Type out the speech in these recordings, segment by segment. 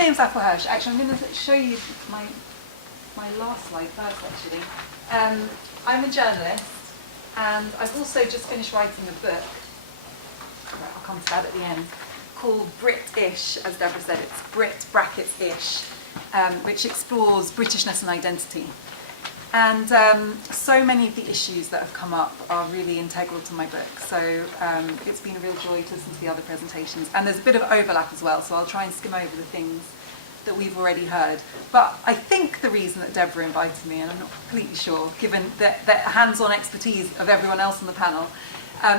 name's Afua Hirsch. Actually, I'm going to show you my last slide first, actually. I'm a journalist, and I've also just finished writing a book, I'll come to that at the end, called Brit-ish, as Deborah said. It's Brit brackets ish, which explores Britishness and identity. And so many of the issues that have come up are really integral to my book. So it's been a real joy to listen to the other presentations. And there's a bit of overlap as well, so I'll try and skim over the things that we've already heard. But I think the reason that Deborah invited me, and I'm not completely sure, given the hands-on expertise of everyone else on the panel,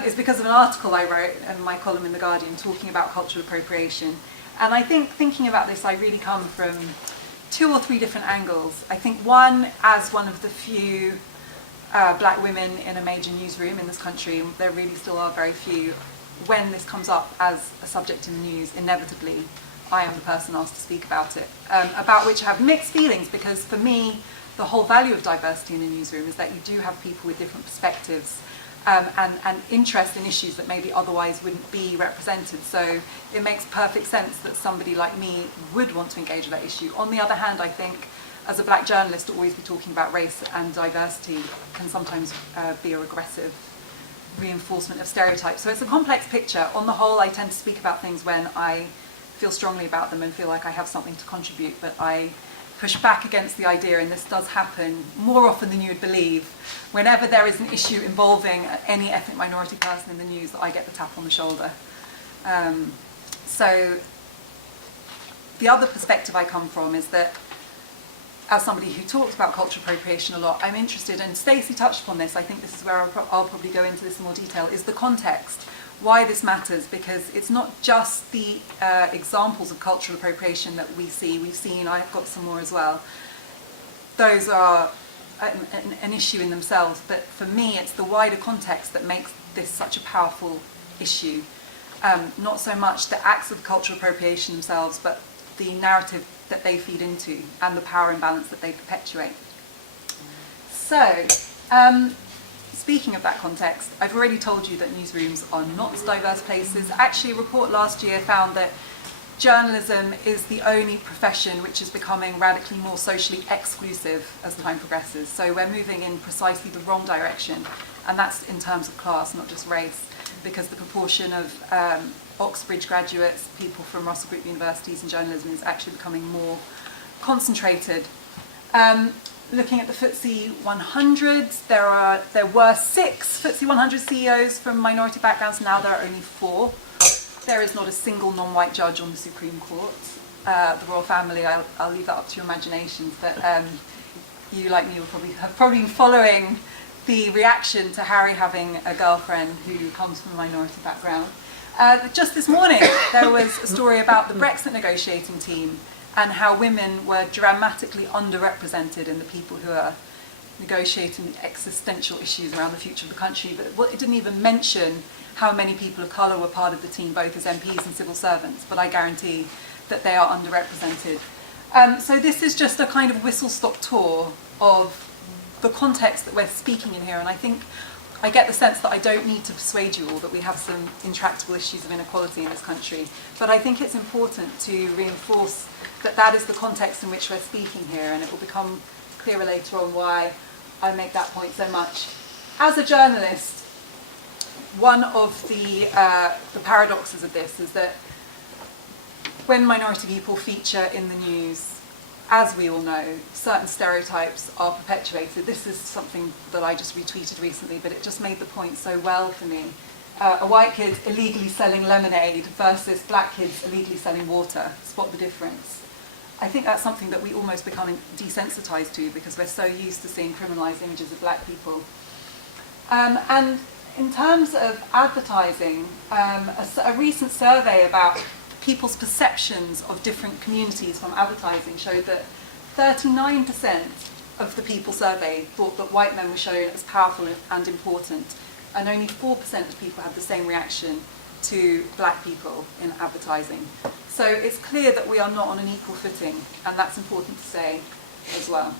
is because of an article I wrote in my column in The Guardian talking about cultural appropriation. And I think thinking about this, I really come from 2 or 3 different angles. I think one, as one of the few black women in a major newsroom in this country, and there really still are very few, when this comes up as a subject in the news, inevitably I am the person asked to speak about it, about which I have mixed feelings, because for me, the whole value of diversity in a newsroom is that you do have people with different perspectives and interest in issues that maybe otherwise wouldn't be represented. So it makes perfect sense that somebody like me would want to engage with that issue. On the other hand, I think as a black journalist, to always be talking about race and diversity can sometimes be a regressive reinforcement of stereotypes. So it's a complex picture. On the whole, I tend to speak about things when I feel strongly about them and feel like I have something to contribute, but I push back against the idea, and this does happen more often than you would believe, whenever there is an issue involving any ethnic minority person in the news, that I get the tap on the shoulder. So the other perspective I come from is that, as somebody who talks about cultural appropriation a lot, I'm interested, and Stacey touched upon this, I think this is where I'll probably go into this in more detail, is the context. Why this matters, because it's not just the examples of cultural appropriation that we see. We've seen, I've got some more as well. Those are an issue in themselves, but for me it's the wider context that makes this such a powerful issue. Not so much the acts of cultural appropriation themselves, but the narrative that they feed into and the power imbalance that they perpetuate. So, speaking of that context, I've already told you that newsrooms are not diverse places. Actually, a report last year found that journalism is the only profession which is becoming radically more socially exclusive as time progresses. So we're moving in precisely the wrong direction, and that's in terms of class, not just race, because the proportion of Oxbridge graduates, people from Russell Group universities in journalism is actually becoming more concentrated. Looking at the FTSE 100, there were 6 FTSE 100 CEOs from minority backgrounds. Now there are only 4. There is not a single non-white judge on the Supreme Court. The royal family, I'll leave that up to your imaginations. But you, like me, have probably been following the reaction to Harry having a girlfriend who comes from a minority background. Just this morning, there was a story about the Brexit negotiating team, and how women were dramatically underrepresented in the people who are negotiating the existential issues around the future of the country. But it didn't even mention how many people of colour were part of the team, both as MPs and civil servants, but I guarantee that they are underrepresented. So this is just a kind of whistle-stop tour of the context that we're speaking in here, and I think I get the sense that I don't need to persuade you all that we have some intractable issues of inequality in this country, but I think it's important to reinforce that that is the context in which we're speaking here, and it will become clearer later on why I make that point so much. As a journalist, one of the paradoxes of this is that when minority people feature in the news, as we all know, certain stereotypes are perpetuated. This is something that I just retweeted recently, but it just made the point so well for me. A white kid illegally selling lemonade versus black kids illegally selling water. Spot the difference. I think that's something that we almost become desensitized to, because we're so used to seeing criminalized images of black people. And in terms of advertising, a recent survey about people's perceptions of different communities from advertising showed that 39% of the people surveyed thought that white men were shown as powerful and important, and only 4% of people had the same reaction to black people in advertising. So it's clear that we are not on an equal footing, and that's important to say as well.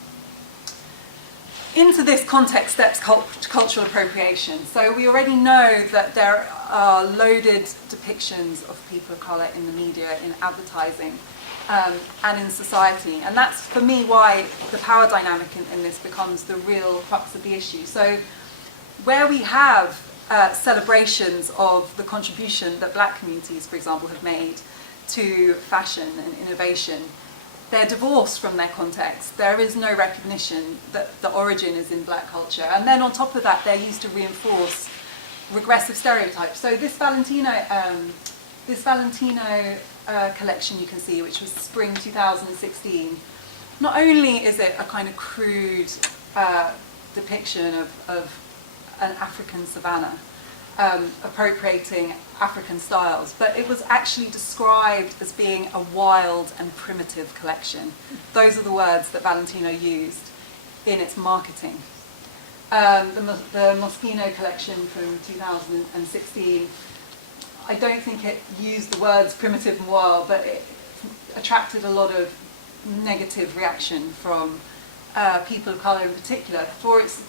Into this context steps cultural appropriation. So we already know that there are loaded depictions of people of colour in the media, in advertising. and in society. And that's, for me, why the power dynamic in this becomes the real crux of the issue. So where we have celebrations of the contribution that black communities, for example, have made to fashion and innovation, they're divorced from their context. There is no recognition that the origin is in black culture. And then on top of that, they're used to reinforce regressive stereotypes. So this Valentino collection you can see, which was spring 2016, not only is it a kind of crude depiction of an African savannah, appropriating African styles, but it was actually described as being a wild and primitive collection. Those are the words that Valentino used in its marketing. The Moschino collection from 2016, I don't think it used the words primitive and wild, but it attracted a lot of negative reaction from people of colour in particular for its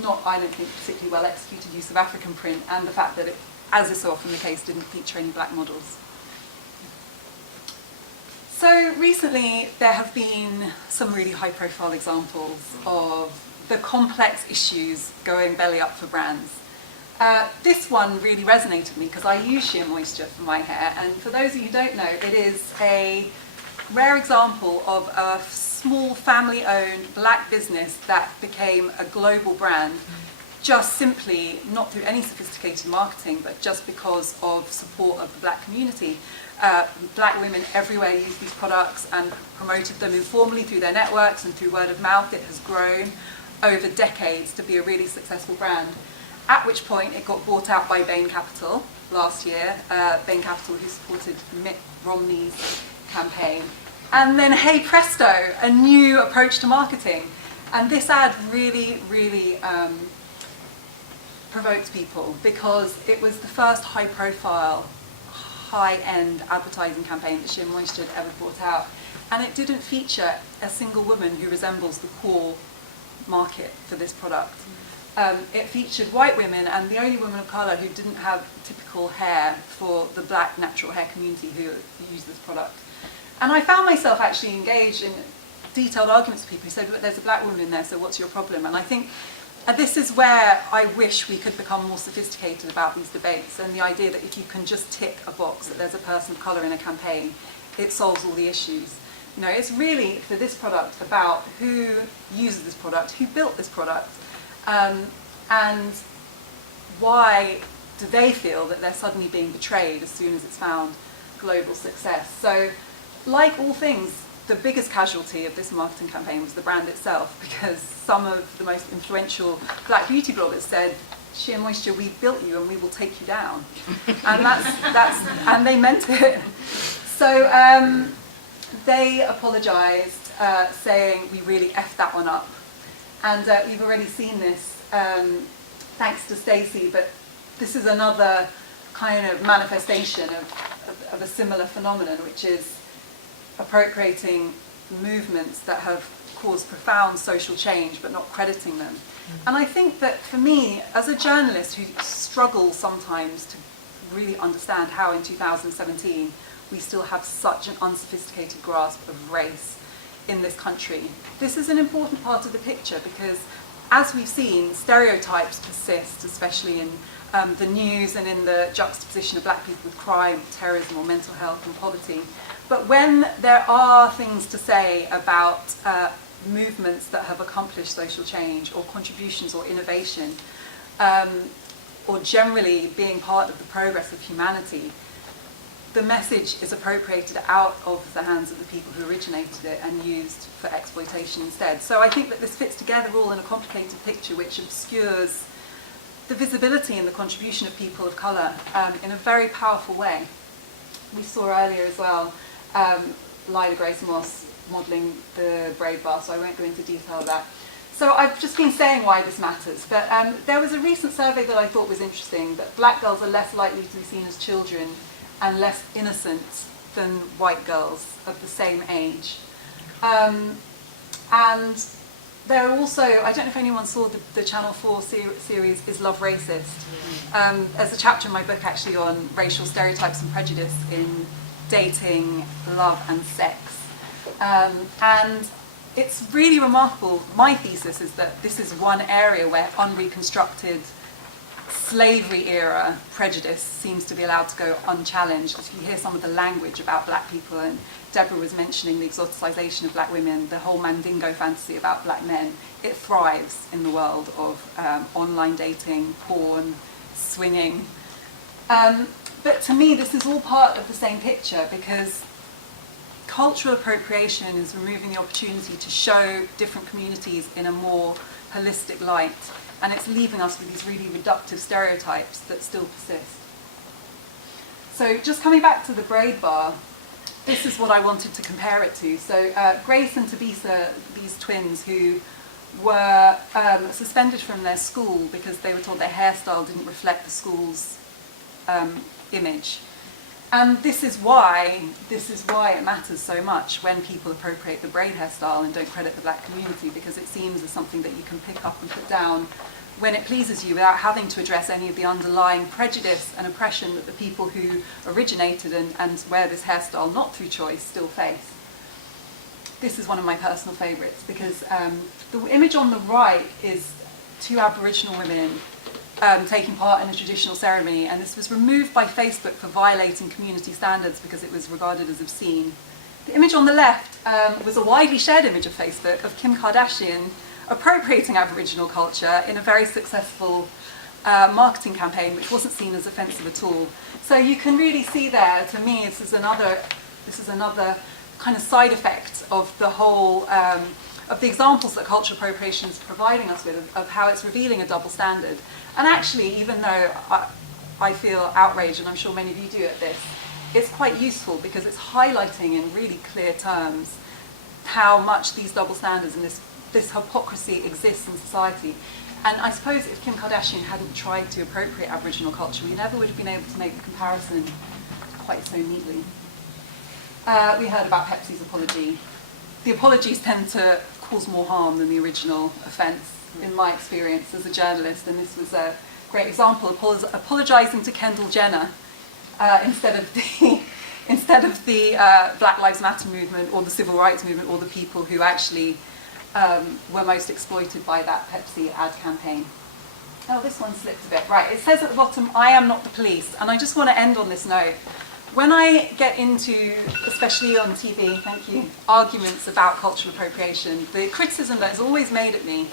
not, I don't think, particularly well executed use of African print, and the fact that it, as is so often the case, didn't feature any black models. So recently there have been some really high profile examples of the complex issues going belly up for brands. This one really resonated with me because I use sheer moisture for my hair, and for those of you who don't know, it is a rare example of a small family-owned black business that became a global brand, just simply not through any sophisticated marketing, but just because of support of the black community. Black women everywhere use these products and promoted them informally through their networks and through word of mouth. It has grown over decades to be a really successful brand. At which point it got bought out by Bain Capital last year, Bain Capital who supported Mitt Romney's campaign. And then, hey presto, a new approach to marketing. And this ad really, really provoked people because it was the first high-profile, high-end advertising campaign that Sheer Moisture had ever brought out. And it didn't feature a single woman who resembles the core market for this product. It featured white women and the only woman of colour who didn't have typical hair for the black natural hair community who used this product. And I found myself actually engaged in detailed arguments with people who said, "Look, there's a black woman in there, so what's your problem?" And I think this is where I wish we could become more sophisticated about these debates, and the idea that if you can just tick a box that there's a person of colour in a campaign, it solves all the issues. You know, it's really, for this product, about who uses this product, who built this product, and why do they feel that they're suddenly being betrayed as soon as it's found global success. So, like all things, the biggest casualty of this marketing campaign was the brand itself, because some of the most influential black beauty bloggers said, "Sheer Moisture, we built you and we will take you down." And and they meant it. So they apologised, saying, "We really effed that one up." And we've already seen this, thanks to Stacey, but this is another kind of manifestation of a similar phenomenon, which is appropriating movements that have caused profound social change but not crediting them. And I think that for me, as a journalist who struggles sometimes to really understand how in 2017 we still have such an unsophisticated grasp of race in this country, this is an important part of the picture, because as we've seen, stereotypes persist, especially in the news and in the juxtaposition of black people with crime, terrorism or mental health and poverty. But when there are things to say about movements that have accomplished social change or contributions or innovation, or generally being part of the progress of humanity, the message is appropriated out of the hands of the people who originated it and used for exploitation instead. So I think that this fits together all in a complicated picture which obscures the visibility and the contribution of people of colour in a very powerful way. We saw earlier as well Lila Grace Moss modelling the braid bar, so I won't go into detail of that. So I've just been saying why this matters, but there was a recent survey that I thought was interesting, that black girls are less likely to be seen as children and less innocent than white girls of the same age. And there are also, I don't know if anyone saw the Channel 4 series Is Love Racist? There's a chapter in my book actually on racial stereotypes and prejudice in dating, love and sex. And it's really remarkable. My thesis is that this is one area where unreconstructed slavery era prejudice seems to be allowed to go unchallenged. If you hear some of the language about black people, and Deborah was mentioning the exoticization of black women, the whole Mandingo fantasy about black men, it thrives in the world of online dating, porn, swinging. But to me, this is all part of the same picture, because cultural appropriation is removing the opportunity to show different communities in a more holistic light, and it's leaving us with these really reductive stereotypes that still persist. So just coming back to the braid bar, this is what I wanted to compare it to. So Grace and Tabitha, these twins who were suspended from their school because they were told their hairstyle didn't reflect the school's image. And this is why it matters so much when people appropriate the braid hairstyle and don't credit the black community, because it seems as something that you can pick up and put down when it pleases you without having to address any of the underlying prejudice and oppression that the people who originated and wear this hairstyle not through choice still face. This is one of my personal favourites, because the image on the right is two Aboriginal women taking part in a traditional ceremony, and this was removed by Facebook for violating community standards because it was regarded as obscene. The image on the left was a widely shared image of Facebook of Kim Kardashian appropriating Aboriginal culture in a very successful marketing campaign, which wasn't seen as offensive at all. So you can really see there, to me, this is another kind of side effect of the whole of the examples that cultural appropriation is providing us with, of how it's revealing a double standard. And actually, even though I feel outraged, and I'm sure many of you do at this, it's quite useful because it's highlighting in really clear terms how much these double standards and this hypocrisy exists in society. And I suppose if Kim Kardashian hadn't tried to appropriate Aboriginal culture, we never would have been able to make the comparison quite so neatly. We heard about Pepsi's apology. The apologies tend to cause more harm than the original offence, in my experience as a journalist, and this was a great example, apologising to Kendall Jenner instead of the Black Lives Matter movement or the Civil Rights movement or the people who actually were most exploited by that Pepsi ad campaign. Oh, this one slipped a bit. Right, it says at the bottom, "I am not the police," and I just want to end on this note. When I get into, especially on TV, thank you, arguments about cultural appropriation, the criticism that is always made at me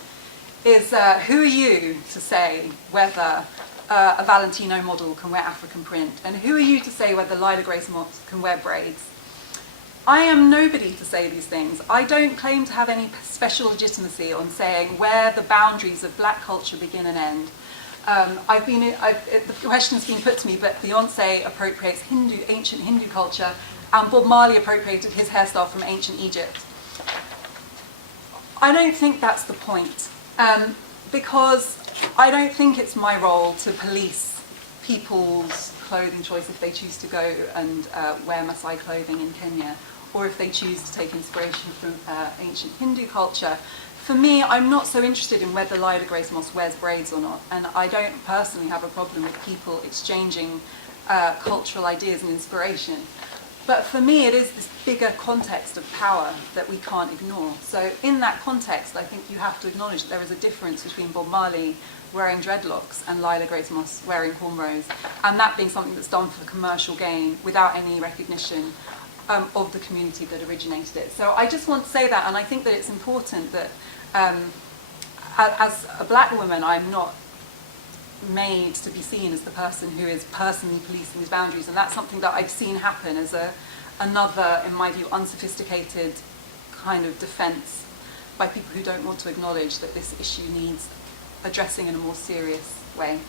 is, who are you to say whether a Valentino model can wear African print? And who are you to say whether Lila Grace Moss can wear braids? I am nobody to say these things. I don't claim to have any special legitimacy on saying where the boundaries of black culture begin and end. The question has been put to me, but Beyonce appropriates ancient Hindu culture, and Bob Marley appropriated his hairstyle from ancient Egypt. I don't think that's the point, because I don't think it's my role to police people's clothing choice if they choose to go and wear Maasai clothing in Kenya, or if they choose to take inspiration from ancient Hindu culture. For me, I'm not so interested in whether Lila Grace Moss wears braids or not, and I don't personally have a problem with people exchanging cultural ideas and inspiration. But for me, it is this bigger context of power that we can't ignore. So in that context, I think you have to acknowledge that there is a difference between Bob Marley wearing dreadlocks and Lila Grace Moss wearing cornrows, and that being something that's done for commercial gain without any recognition of the community that originated it. So I just want to say that, and I think that it's important that as a black woman, I'm not made to be seen as the person who is personally policing these boundaries, and that's something that I've seen happen as another, in my view, unsophisticated kind of defence by people who don't want to acknowledge that this issue needs addressing in a more serious way.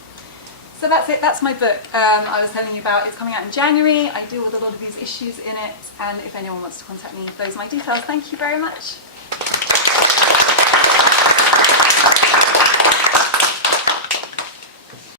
So that's it, that's my book. I was telling you about, it's coming out in January. I deal with a lot of these issues in it, and if anyone wants to contact me, those are my details. Thank you very much.